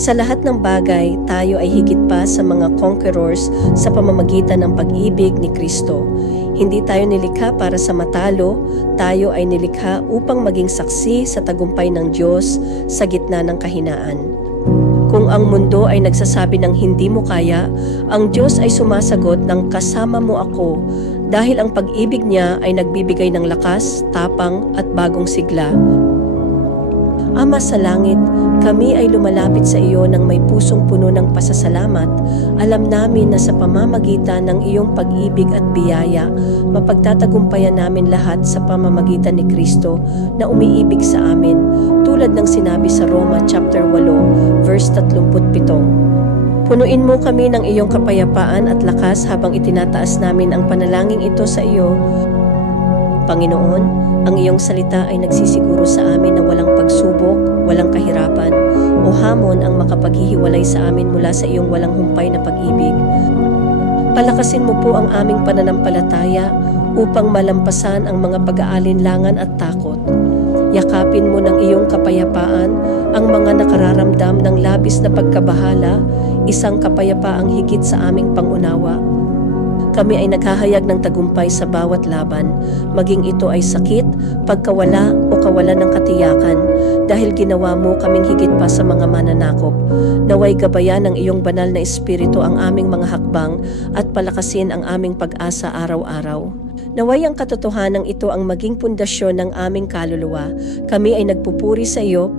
Sa lahat ng bagay, tayo ay higit pa sa mga conquerors sa pamamagitan ng pag-ibig ni Kristo. Hindi tayo nilikha para sa matalo, tayo ay nilikha upang maging saksi sa tagumpay ng Diyos sa gitna ng kahinaan. Kung ang mundo ay nagsasabi ng hindi mo kaya, ang Diyos ay sumasagot ng kasama mo ako dahil ang pag-ibig niya ay nagbibigay ng lakas, tapang at bagong sigla. Ama sa langit, kami ay lumalapit sa iyo ng may pusong puno ng pasasalamat. Alam namin na sa pamamagitan ng iyong pag-ibig at biyaya, mapagtatagumpayan namin lahat sa pamamagitan ni Kristo na umiibig sa amin, tulad ng sinabi sa Roma chapter 8, verse 37. Punuin mo kami ng iyong kapayapaan at lakas habang itinataas namin ang panalangin ito sa iyo. Panginoon, ang iyong salita ay nagsisiguro sa amin na walang pagsubok, walang kahirapan, o hamon ang makapaghihiwalay sa amin mula sa iyong walang humpay na pag-ibig. Palakasin mo po ang aming pananampalataya upang malampasan ang mga pag-aalinlangan at takot. Yakapin mo ng iyong kapayapaan ang mga nakararamdam ng labis na pagkabahala, isang kapayapaang higit sa aming pangunawa. Kami ay naghahayag ng tagumpay sa bawat laban, maging ito ay sakit, pagkawala o kawalan ng katiyakan, dahil ginawa mo kaming higit pa sa mga mananakop. Naway gabayan ng iyong banal na espiritu ang aming mga hakbang at palakasin ang aming pag-asa araw-araw. Naway ang katotohanan ito ang maging pundasyon ng aming kaluluwa. Kami ay nagpupuri sa iyo